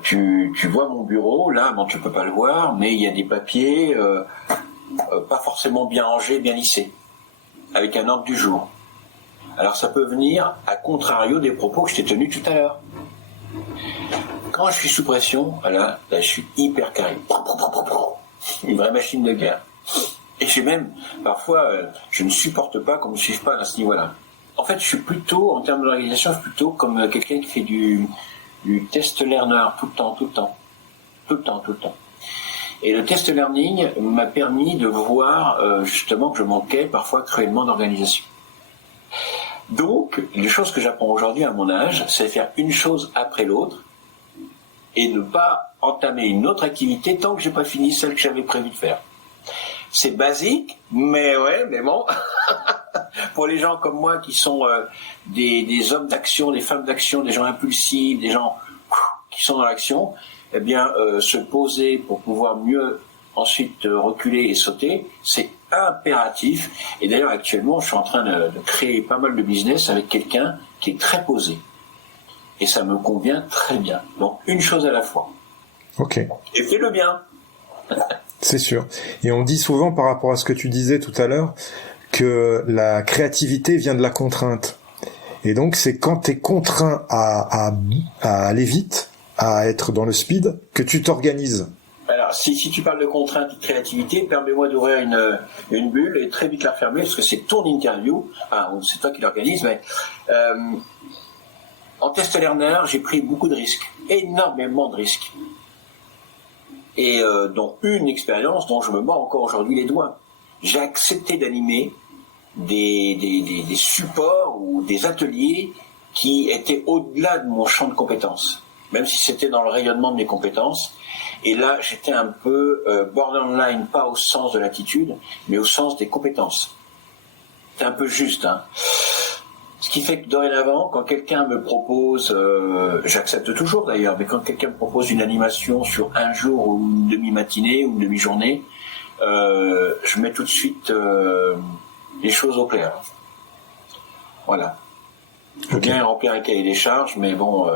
Tu vois mon bureau, là, bon, tu peux pas le voir, mais il y a des papiers pas forcément bien rangés, bien lissés, avec un ordre du jour. Alors ça peut venir à contrario des propos que je t'ai tenus tout à l'heure. Quand je suis sous pression, là je suis hyper carré. Une vraie machine de guerre. Et j'ai même, parfois, je ne supporte pas qu'on ne me suive pas à ce niveau-là. En fait, je suis plutôt, en termes d'organisation, je suis plutôt comme quelqu'un qui fait du test learner tout le temps. Et le test learning m'a permis de voir justement que je manquais parfois cruellement d'organisation. Donc, les choses que j'apprends aujourd'hui à mon âge, c'est faire une chose après l'autre et ne pas entamer une autre activité tant que j'ai pas fini celle que j'avais prévu de faire. C'est basique, mais bon, pour les gens comme moi qui sont des hommes d'action, des femmes d'action, des gens impulsifs, des gens qui sont dans l'action, eh bien, se poser pour pouvoir mieux ensuite reculer et sauter, c'est impératif. Et d'ailleurs, actuellement, je suis en train de créer pas mal de business avec quelqu'un qui est très posé. Et ça me convient très bien. Donc, une chose à la fois. Ok. Et fais-le bien. C'est sûr. Et on dit souvent, par rapport à ce que tu disais tout à l'heure, que la créativité vient de la contrainte. Et donc, c'est quand tu es contraint à aller vite, à être dans le speed, que tu t'organises. Alors, si tu parles de contrainte et de créativité, permets-moi d'ouvrir une bulle et très vite la refermer, parce que c'est ton interview. C'est toi qui l'organise, mais en test learner, j'ai pris beaucoup de risques, énormément de risques. Et dont une expérience dont je me mords encore aujourd'hui les doigts. J'ai accepté d'animer des supports ou des ateliers qui étaient au-delà de mon champ de compétences, même si c'était dans le rayonnement de mes compétences. Et là, j'étais un peu borderline, pas au sens de l'attitude, mais au sens des compétences. C'est un peu juste, hein. Ce qui fait que dorénavant, quand quelqu'un me propose, j'accepte toujours d'ailleurs, mais quand quelqu'un me propose une animation sur un jour ou une demi-matinée ou une demi-journée, je mets tout de suite les choses au clair. Voilà. Je veux bien remplir un cahier des charges, mais bon,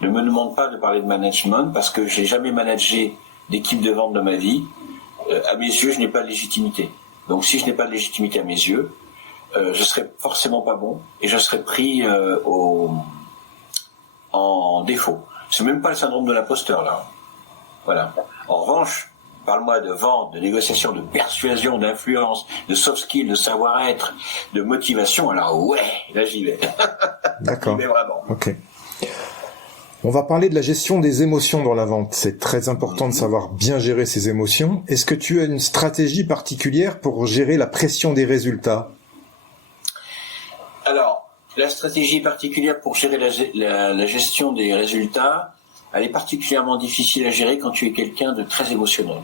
ne me demande pas de parler de management parce que j'ai jamais managé d'équipe de vente de ma vie. À mes yeux, je n'ai pas de légitimité. Donc si je n'ai pas de légitimité à mes yeux, je serai forcément pas bon et je serai pris en défaut. C'est même pas le syndrome de l'imposteur là. Voilà. En revanche, parle-moi de vente, de négociation, de persuasion, d'influence, de soft skills, de savoir-être, de motivation. Alors ouais, là j'y vais. D'accord. J'y vais vraiment. Ok. On va parler de la gestion des émotions dans la vente. C'est très important de savoir bien gérer ses émotions. Est-ce que tu as une stratégie particulière pour gérer la pression des résultats ? Alors, la stratégie particulière pour gérer la gestion des résultats, elle est particulièrement difficile à gérer quand tu es quelqu'un de très émotionnel.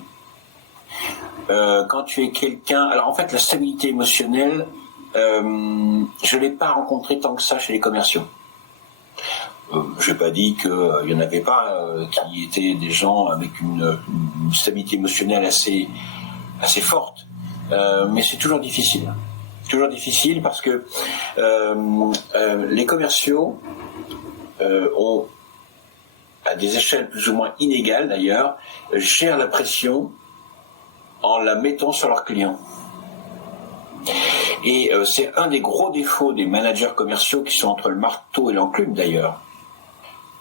Quand tu es quelqu'un... Alors en fait, la stabilité émotionnelle, je ne l'ai pas rencontrée tant que ça chez les commerciaux. Je n'ai pas dit qu'il n'y en avait pas qui étaient des gens avec une stabilité émotionnelle assez forte. Mais c'est toujours difficile. Toujours difficile parce que les commerciaux ont, à des échelles plus ou moins inégales d'ailleurs, gèrent la pression en la mettant sur leurs clients. Et c'est un des gros défauts des managers commerciaux qui sont entre le marteau et l'enclume d'ailleurs.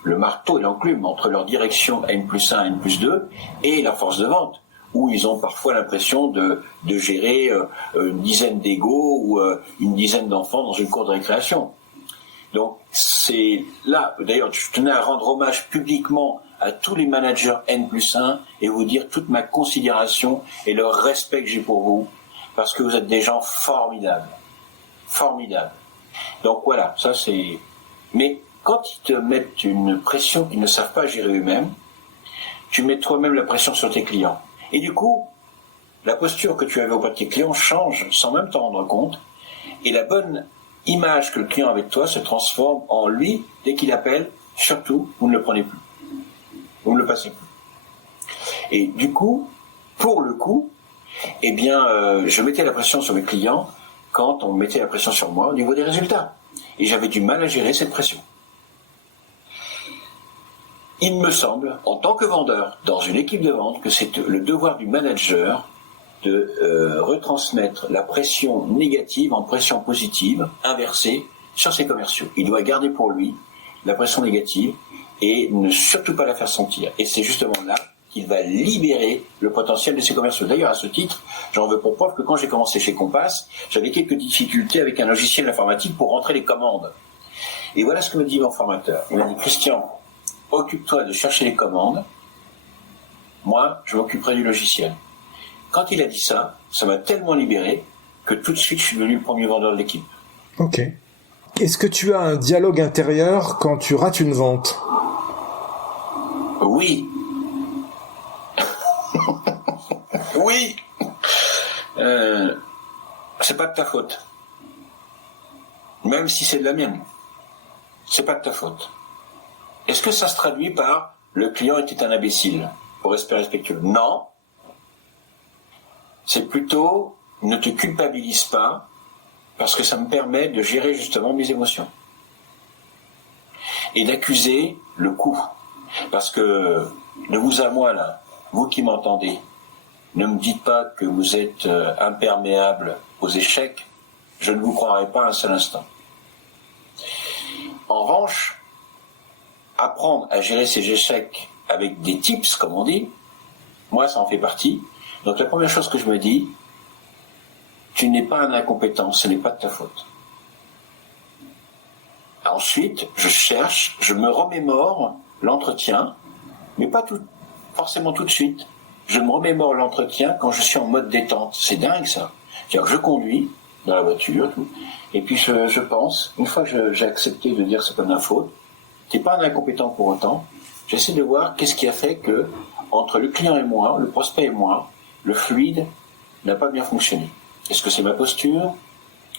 Le marteau et l'enclume entre leur direction N+1, N+2 et la force de vente, où ils ont parfois l'impression de gérer une dizaine d'égos ou une dizaine d'enfants dans une cour de récréation. Donc c'est là, d'ailleurs je tenais à rendre hommage publiquement à tous les managers N+1 et vous dire toute ma considération et le respect que j'ai pour vous, parce que vous êtes des gens formidables. Formidables. Donc voilà, ça c'est... Mais quand ils te mettent une pression qu'ils ne savent pas gérer eux-mêmes, tu mets toi-même la pression sur tes clients. Et du coup, la posture que tu avais auprès de tes clients change sans même t'en rendre compte. Et la bonne image que le client a avec toi se transforme en lui, dès qu'il appelle, surtout, vous ne le prenez plus. Vous ne le passez plus. Et du coup, pour le coup, eh bien, je mettais la pression sur mes clients quand on mettait la pression sur moi au niveau des résultats. Et j'avais du mal à gérer cette pression. Il me semble, en tant que vendeur, dans une équipe de vente, que c'est le devoir du manager de retransmettre la pression négative en pression positive, inversée, sur ses commerciaux. Il doit garder pour lui la pression négative et ne surtout pas la faire sentir. Et c'est justement là qu'il va libérer le potentiel de ses commerciaux. D'ailleurs, à ce titre, j'en veux pour preuve que quand j'ai commencé chez Compass, j'avais quelques difficultés avec un logiciel informatique pour rentrer les commandes. Et voilà ce que me dit mon formateur. Il m'a dit, Christian, occupe-toi de chercher les commandes, moi, je m'occuperai du logiciel. Quand il a dit ça, ça m'a tellement libéré que tout de suite, je suis devenu le premier vendeur de l'équipe. Ok. Est-ce que tu as un dialogue intérieur quand tu rates une vente ? Oui. Oui. C'est pas de ta faute. Même si c'est de la mienne. C'est pas de ta faute. Est-ce que ça se traduit par le client était un imbécile, pour rester respectueux? Non. C'est plutôt ne te culpabilise pas, parce que ça me permet de gérer justement mes émotions. Et d'accuser le coup. Parce que de vous à moi là, vous qui m'entendez, ne me dites pas que vous êtes imperméable aux échecs, je ne vous croirai pas un seul instant. En revanche, apprendre à gérer ces échecs avec des tips, comme on dit, moi ça en fait partie. Donc la première chose que je me dis, tu n'es pas un incompétent, ce n'est pas de ta faute. Ensuite, je me remémore l'entretien, mais pas forcément tout de suite. Je me remémore l'entretien quand je suis en mode détente. C'est dingue ça. C'est-à-dire que je conduis dans la voiture, tout, et puis je pense, une fois que j'ai accepté de dire c'est pas de ma faute, t'es pas un incompétent pour autant, j'essaie de voir qu'est-ce qui a fait que, entre le client et moi, le prospect et moi, le fluide n'a pas bien fonctionné. Est-ce que c'est ma posture?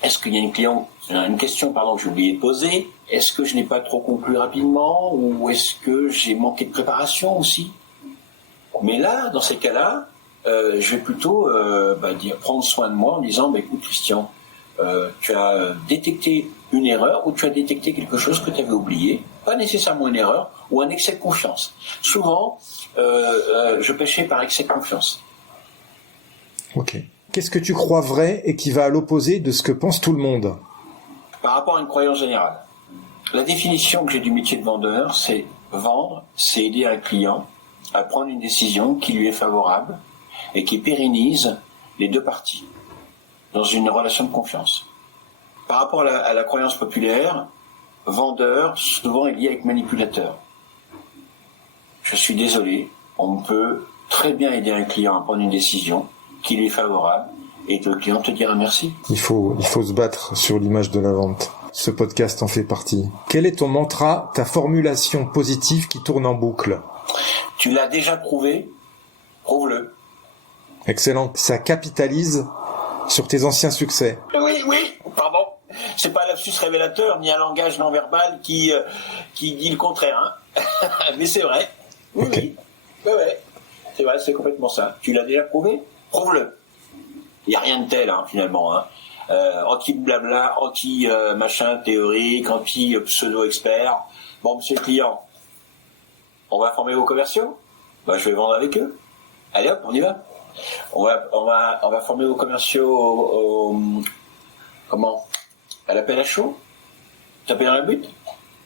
Est-ce qu'il y a une question que j'ai oublié de poser? Est-ce que je n'ai pas trop conclu rapidement? Ou est-ce que j'ai manqué de préparation aussi? Mais là, dans ces cas-là, je vais plutôt prendre soin de moi en disant, écoute Christian, tu as détecté une erreur ou tu as détecté quelque chose que tu avais oublié, pas nécessairement une erreur ou un excès de confiance. Souvent, je péchais par excès de confiance. Ok. Qu'est-ce que tu crois vrai et qui va à l'opposé de ce que pense tout le monde? Par rapport à une croyance générale, la définition que j'ai du métier de vendeur, c'est vendre, c'est aider un client à prendre une décision qui lui est favorable et qui pérennise les deux parties dans une relation de confiance. Par rapport à la croyance populaire, vendeur souvent est lié avec manipulateur. Je suis désolé, on peut très bien aider un client à prendre une décision qui lui est favorable et le client te dira merci. Il faut se battre sur l'image de la vente. Ce podcast en fait partie. Quel est ton mantra, ta formulation positive qui tourne en boucle? Tu l'as déjà prouvé, prouve-le. Excellent. Ça capitalise sur tes anciens succès. Oui, pardon. C'est pas un lapsus révélateur ni un langage non verbal qui dit le contraire. Hein. Mais c'est vrai. Oui. C'est vrai, c'est complètement ça. Tu l'as déjà prouvé, prouve-le. Il n'y a rien de tel, finalement. Anti-blabla, anti-machin théorique, anti-pseudo-expert. Bon, monsieur le client, on va former vos commerciaux. Je vais vendre avec eux. Allez hop, on y va. On va former vos commerciaux à l'appel à chaud. Taper dans la butte.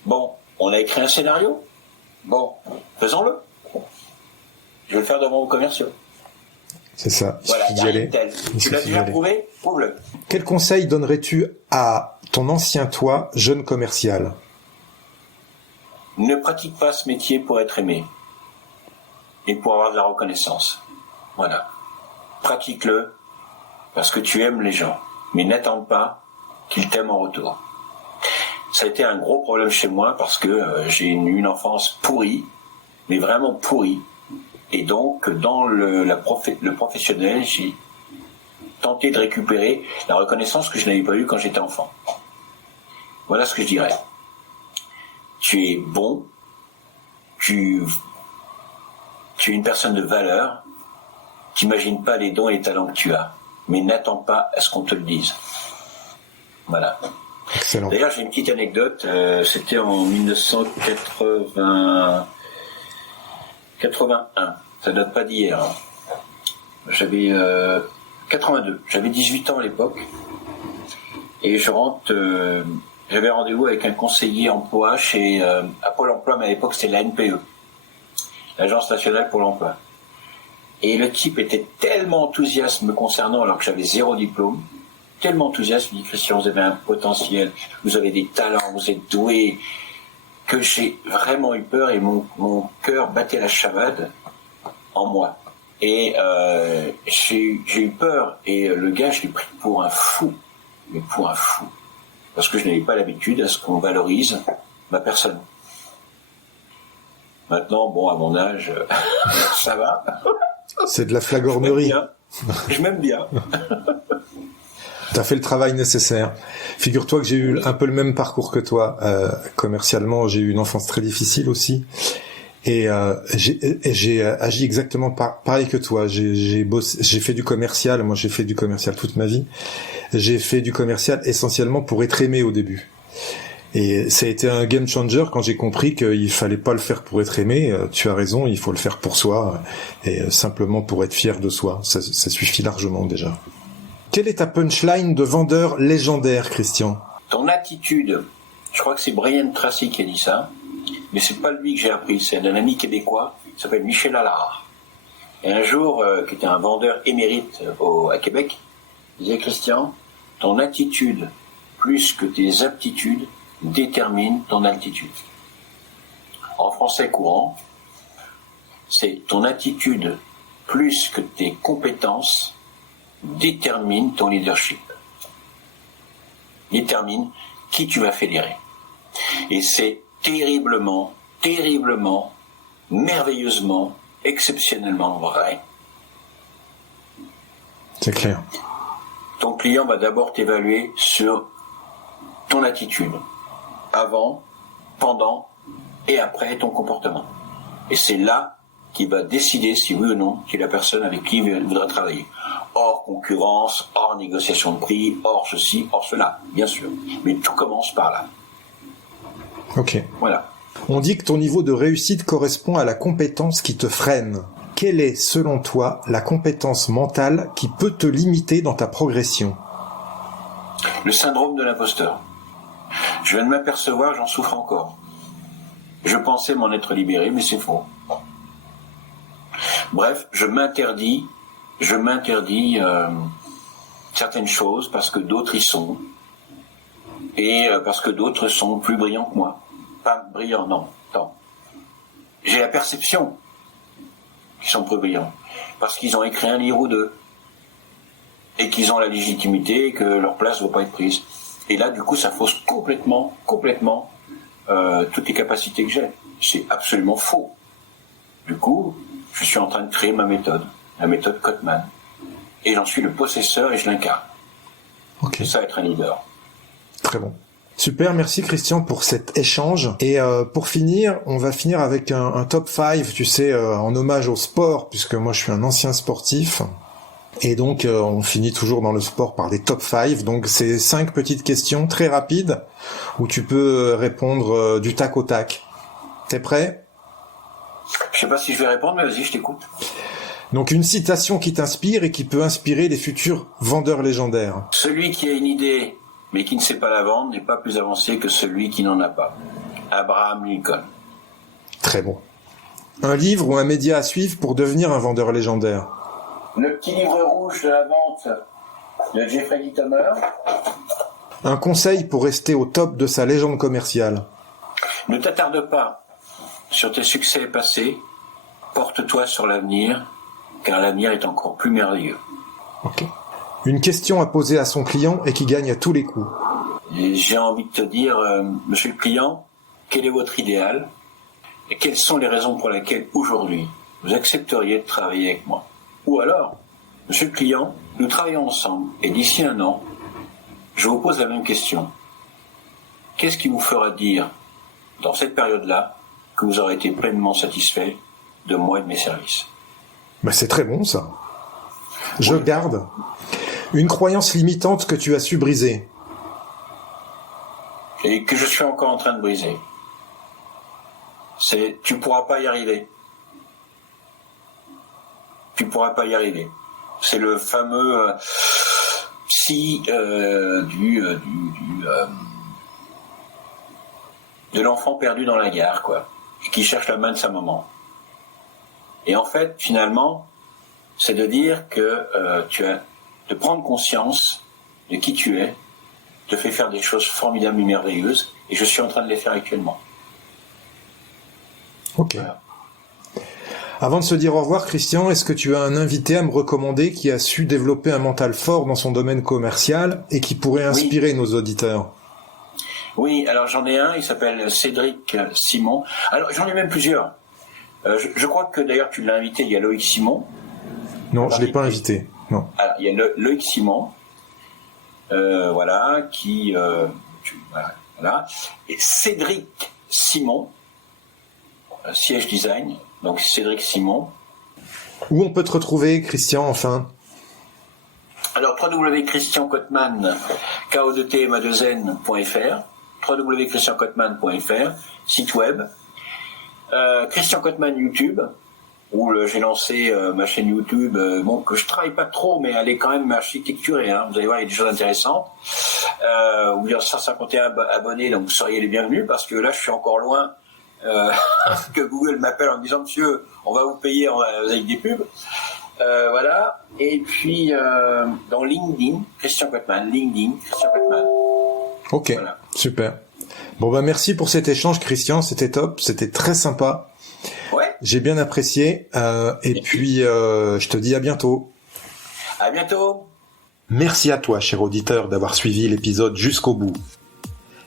Bon, on a écrit un scénario. Bon, faisons-le. Je vais le faire devant vos commerciaux. C'est ça. Voilà, il y a rien de tel. Tu l'as déjà prouvé, prouve-le. Quel conseil donnerais-tu à ton ancien toi, jeune commercial? Ne pratique pas ce métier pour être aimé et pour avoir de la reconnaissance. Voilà. Pratique-le parce que tu aimes les gens, mais n'attends pas qu'ils t'aiment en retour. Ça a été un gros problème chez moi parce que j'ai eu une enfance pourrie, mais vraiment pourrie. Et donc, dans le professionnel, j'ai tenté de récupérer la reconnaissance que je n'avais pas eue quand j'étais enfant. Voilà ce que je dirais. Tu es bon, tu es une personne de valeur, t'imagines pas les dons et les talents que tu as, mais n'attends pas à ce qu'on te le dise. Voilà. Excellent. D'ailleurs, j'ai une petite anecdote, c'était en 1981, ça date pas d'hier. J'avais 82, j'avais 18 ans à l'époque, et je rentre, j'avais rendez-vous avec un conseiller emploi à Pôle emploi, mais à l'époque c'était la NPE, l'Agence nationale pour l'emploi. Et le type était tellement enthousiaste me concernant alors que j'avais 0 diplôme, tellement enthousiaste, il me dit: Christian, vous avez un potentiel, vous avez des talents, vous êtes doué, que j'ai vraiment eu peur et mon cœur battait la chamade en moi. Et j'ai eu peur et le gars, je l'ai pris pour un fou, mais pour un fou. Parce que je n'avais pas l'habitude à ce qu'on valorise ma personne. Maintenant, bon, à mon âge, ça va. C'est de la flagornerie. Je m'aime bien. T'as fait le travail nécessaire. Figure-toi que j'ai eu un peu le même parcours que toi. Commercialement, j'ai eu une enfance très difficile aussi. Et j'ai agi exactement pareil que toi. J'ai fait du commercial. Moi, j'ai fait du commercial toute ma vie. J'ai fait du commercial essentiellement pour être aimé au début. Et ça a été un game changer quand j'ai compris qu'il fallait pas le faire pour être aimé. Tu as raison, il faut le faire pour soi et simplement pour être fier de soi. Ça suffit largement déjà. Quelle est ta punchline de vendeur légendaire, Christian? Ton attitude, je crois que c'est Brian Tracy qui a dit ça, mais c'est pas lui que j'ai appris, c'est d'un ami québécois, qui s'appelle Michel Allard. Et un jour, qui était un vendeur émérite à Québec, il disait: Christian, ton attitude, plus que tes aptitudes, détermine ton altitude. En français courant, c'est ton attitude, plus que tes compétences, détermine ton leadership. Détermine qui tu vas fédérer. Et c'est terriblement, merveilleusement, exceptionnellement vrai. C'est clair. Ton client va d'abord t'évaluer sur ton attitude, avant, pendant et après ton comportement. Et c'est là qu'il va décider si oui ou non tu es la personne avec qui il voudra travailler. hors concurrence, hors négociation de prix, hors ceci, hors cela, bien sûr. Mais tout commence par là. Ok. Voilà. On dit que ton niveau de réussite correspond à la compétence qui te freine. Quelle est, selon toi, la compétence mentale qui peut te limiter dans ta progression ? Le syndrome de l'imposteur. Je viens de m'apercevoir, j'en souffre encore. Je pensais m'en être libéré, mais c'est faux. Bref, je m'interdis certaines choses parce que d'autres y sont. Et parce que d'autres sont plus brillants que moi. Pas brillants, non. J'ai la perception qu'ils sont plus brillants. Parce qu'ils ont écrit un livre ou deux. Et qu'ils ont la légitimité et que leur place ne va pas être prise. Et là, du coup, ça fausse complètement toutes les capacités que j'ai. C'est absolument faux. Du coup, je suis en train de créer ma méthode, la méthode Cotman. Et j'en suis le possesseur et je l'incarne. Ok. C'est ça, être un leader. Très bon. Super, merci Christian pour cet échange. Et pour finir, on va finir avec un top 5, tu sais, en hommage au sport, puisque moi je suis un ancien sportif. Et donc, on finit toujours dans le sport par des top 5. Donc, c'est 5 petites questions très rapides où tu peux répondre du tac au tac. T'es prêt ? Je sais pas si je vais répondre, mais vas-y, je t'écoute. Donc, une citation qui t'inspire et qui peut inspirer les futurs vendeurs légendaires. Celui qui a une idée, mais qui ne sait pas la vendre, n'est pas plus avancé que celui qui n'en a pas. Abraham Lincoln. Très bon. Un livre ou un média à suivre pour devenir un vendeur légendaire. Le petit livre rouge de la vente de Jeffrey Littomer. Un conseil pour rester au top de sa légende commerciale. Ne t'attarde pas sur tes succès passés. Porte-toi sur l'avenir, car l'avenir est encore plus merveilleux. Ok. Une question à poser à son client et qui gagne à tous les coups. Et j'ai envie de te dire, monsieur le client, quel est votre idéal et quelles sont les raisons pour lesquelles aujourd'hui vous accepteriez de travailler avec moi ? Ou alors, monsieur le client, nous travaillons ensemble et d'ici 1 an, je vous pose la même question. Qu'est-ce qui vous fera dire, dans cette période-là, que vous aurez été pleinement satisfait de moi et de mes services ? Bah, c'est très bon ça. Je garde. Une croyance limitante que tu as su briser. Et que je suis encore en train de briser. C'est « tu pourras pas y arriver ». Tu pourras pas y arriver. C'est le fameux psy de l'enfant perdu dans la gare, quoi, et qui cherche la main de sa maman. Et en fait, finalement, c'est de dire que tu as de prendre conscience de qui tu es, te fait faire des choses formidables et merveilleuses, et je suis en train de les faire actuellement. Ok. Voilà. Avant de se dire au revoir, Christian, est-ce que tu as un invité à me recommander qui a su développer un mental fort dans son domaine commercial et qui pourrait inspirer nos auditeurs ? Oui, alors j'en ai un, il s'appelle Cédric Simon. Alors j'en ai même plusieurs. Je crois que d'ailleurs tu l'as invité, il y a Loïc Simon. Non, je ne l'ai pas invité. Non. Alors il y a Loïc Simon, voilà, qui... voilà. Et Cédric Simon, Siège Design, donc Cédric Simon. Où on peut te retrouver, Christian, enfin ? Alors www.christiancotman, kodtma2n.fr, www.christiancotman.fr, site web, Christian Cotman YouTube, où j'ai lancé ma chaîne YouTube, que je travaille pas trop, mais elle est quand même architecturée, hein, vous allez voir, il y a des choses intéressantes, où il y a 151 abonnés, donc vous seriez les bienvenus, parce que là je suis encore loin que Google m'appelle en me disant « Monsieur, on va vous payer avec des pubs ». Voilà. Et puis dans LinkedIn, Christian Cotman. Ok, voilà. Super. Bon bah merci pour cet échange, Christian, c'était top, c'était très sympa. Ouais. J'ai bien apprécié. Et puis je te dis à bientôt. À bientôt. Merci à toi, cher auditeur, d'avoir suivi l'épisode jusqu'au bout.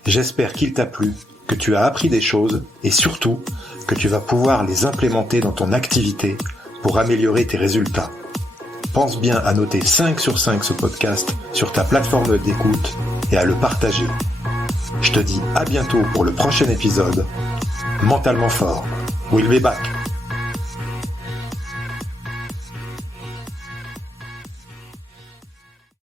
J'espère qu'il t'a plu, que tu as appris des choses et surtout que tu vas pouvoir les implémenter dans ton activité pour améliorer tes résultats. Pense bien à noter 5 sur 5 ce podcast sur ta plateforme d'écoute et à le partager. Je te dis à bientôt pour le prochain épisode. Mentalement fort. We'll be back.